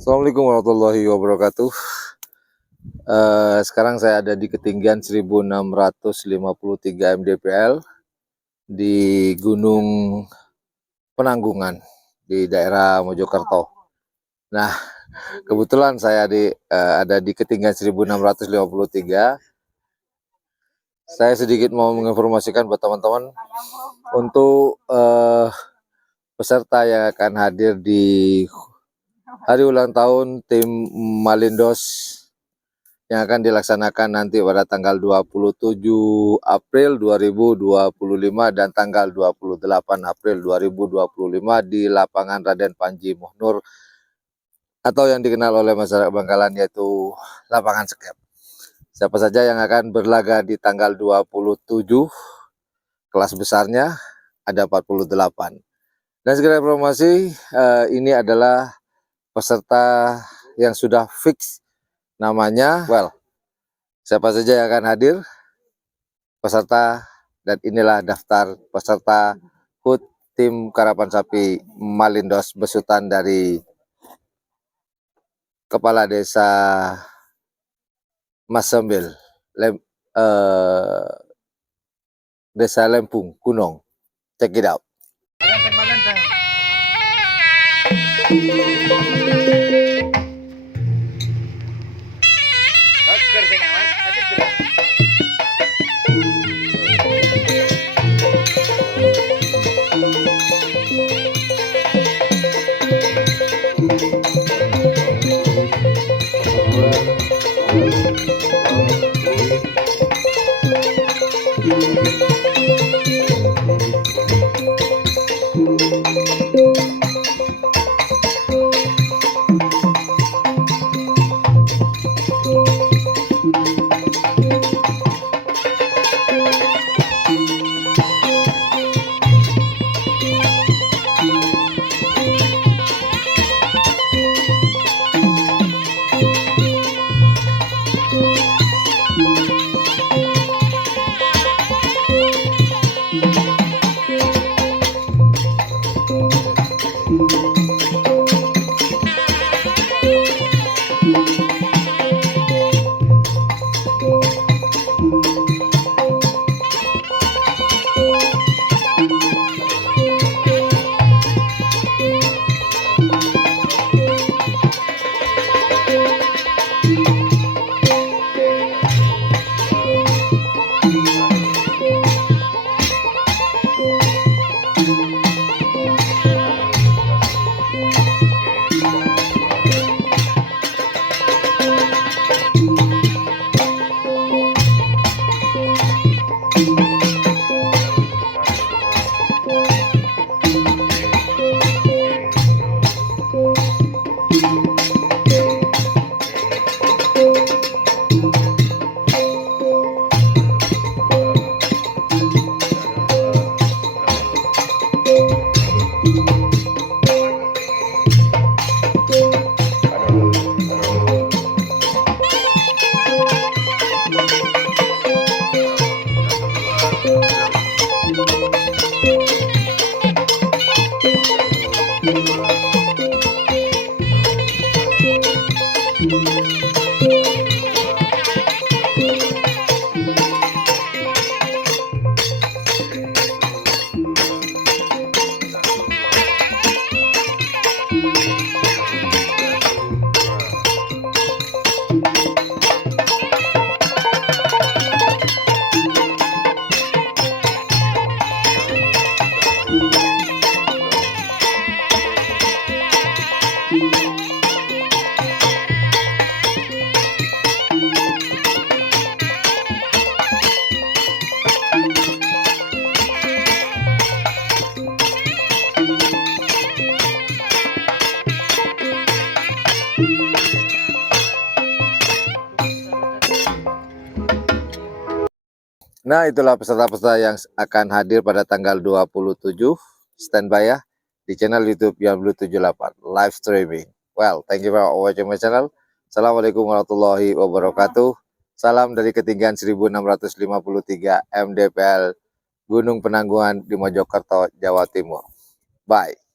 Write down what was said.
Assalamualaikum warahmatullahi wabarakatuh. Sekarang saya ada di ketinggian 1653 mdpl di Gunung Penanggungan di daerah Mojokerto. Nah, kebetulan saya ada di ketinggian 1653. Saya sedikit mau menginformasikan buat teman-teman untuk peserta yang akan hadir di hari ulang tahun tim Malindos yang akan dilaksanakan nanti pada tanggal 27 April 2025 dan tanggal 28 April 2025 di lapangan Raden Panji Muhnur atau yang dikenal oleh masyarakat Bangkalan yaitu lapangan skep. Siapa saja yang akan berlaga di tanggal 27, kelas besarnya ada 48. Dan segera informasi, ini adalah peserta yang sudah fix namanya. Siapa saja yang akan hadir peserta, dan inilah daftar peserta HUT tim Karapan Sapi Malindos besutan dari Kepala Desa Masembil, Desa Lempung, Gunung. Check it out. Nah, itulah peserta-peserta yang akan hadir pada tanggal 27. Standby ya di channel YouTube yang Blue 78 live streaming. Thank you for watching my channel. Assalamualaikum warahmatullahi wabarakatuh. Salam dari ketinggian 1653 mdpl Gunung Penanggungan di Mojokerto, Jawa Timur. Bye.